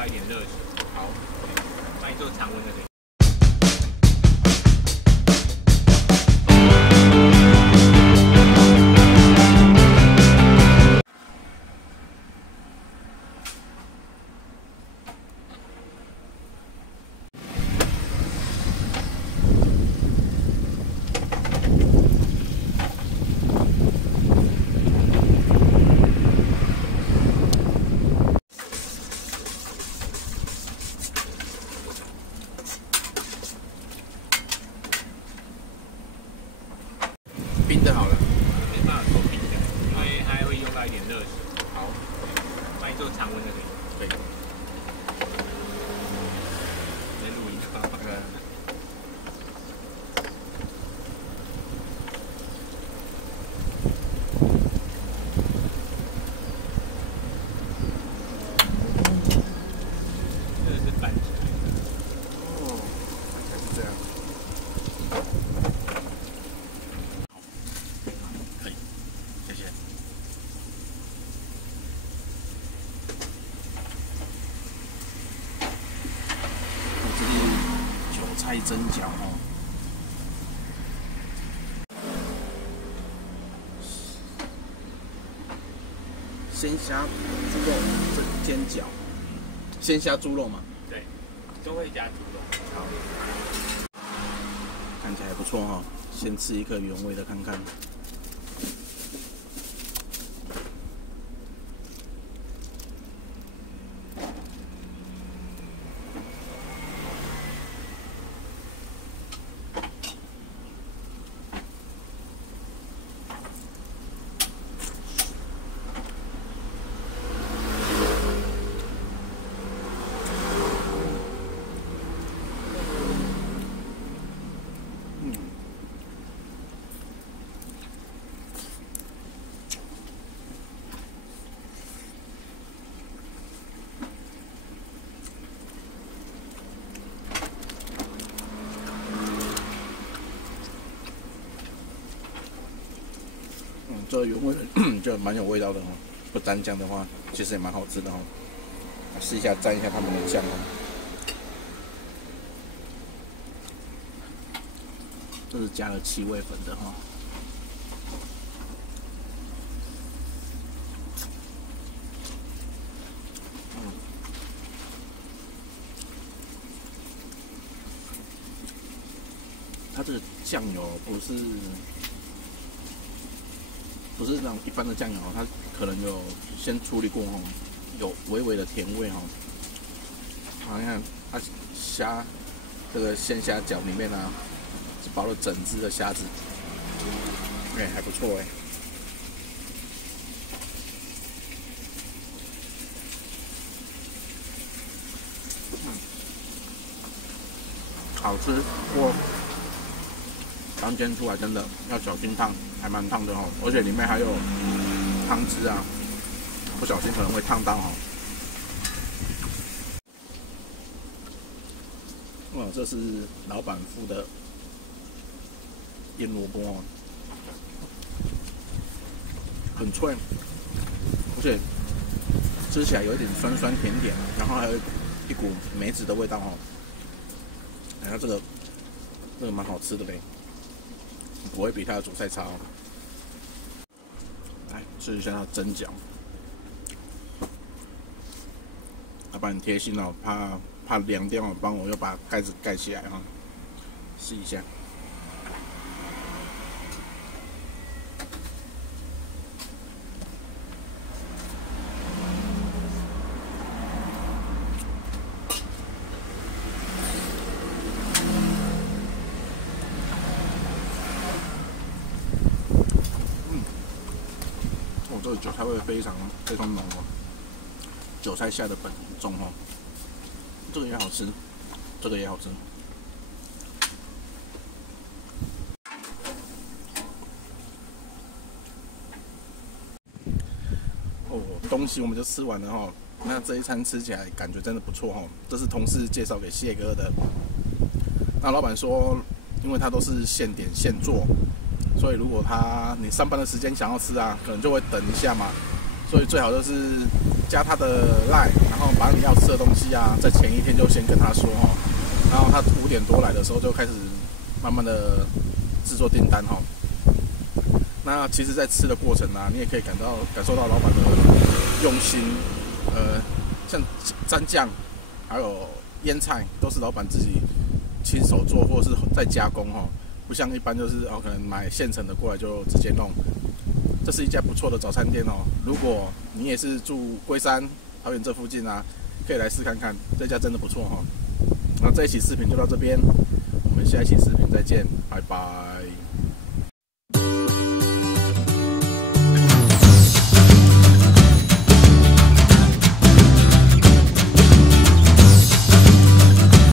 来一点热水。好，帮你做常温的可以。冰的好了，没办法做冰的，因为还会用到一点热水。好，帮你做常温的可以。对。来录音吧。这个是板起来的。哦，才是这样。可以，谢谢。这是韭菜蒸饺哦。鲜虾猪肉煎饺，鲜虾猪肉嘛。对，都会加猪肉。好，看起来还不错哈、哦，先吃一颗原味的看看。这个原味就蛮有味道的哦，不沾酱的话，其实也蛮好吃的哦。试一下沾一下他们的酱哦。这是加了七味粉的哈、哦。它这个酱油不是那种一般的酱油，它可能有先处理过哦，有微微的甜味哈。好，你看它虾这个鲜虾饺里面啊，是包了整只的虾子，哎，还不错哎。好吃，我刚煎出来真的要小心烫，还蛮烫的哦，而且里面还有汤汁啊，不小心可能会烫到哦。哇，这是老板付的腌萝卜哦，很脆，而且吃起来有一点酸酸甜甜，然后还有一股梅子的味道哦。然后这个蛮好吃的嘞，不会比它的主菜差哦。来试一下它的蒸饺，老板很贴心哦，怕凉掉哦，帮我又把盖子盖起来哈、哦，试一下。这个韭菜味非常浓哦，韭菜下的本很重哦，这个也好吃，这个也好吃。哦，东西我们就吃完了哦，那这一餐吃起来感觉真的不错哦，这是同事介绍给谢哥的。那老板说，因为他都是现点现做，所以如果你上班的时间想要吃啊，可能就会等一下嘛。所以最好就是加他的 LINE， 然后把你要吃的东西啊，在前一天就先跟他说哈，然后他5点多来的时候就开始慢慢的制作订单哈。那其实，在吃的过程啊，你也可以感受到老板的用心，像蘸酱，还有腌菜，都是老板自己亲手做，或者是在加工哈，不像一般就是可能买现成的过来就直接弄。这是一家不错的早餐店哦，如果你也是住龟山、桃园这附近啊，可以来试看看，这家真的不错哈。那这一期视频就到这边，我们下一期视频再见，拜拜。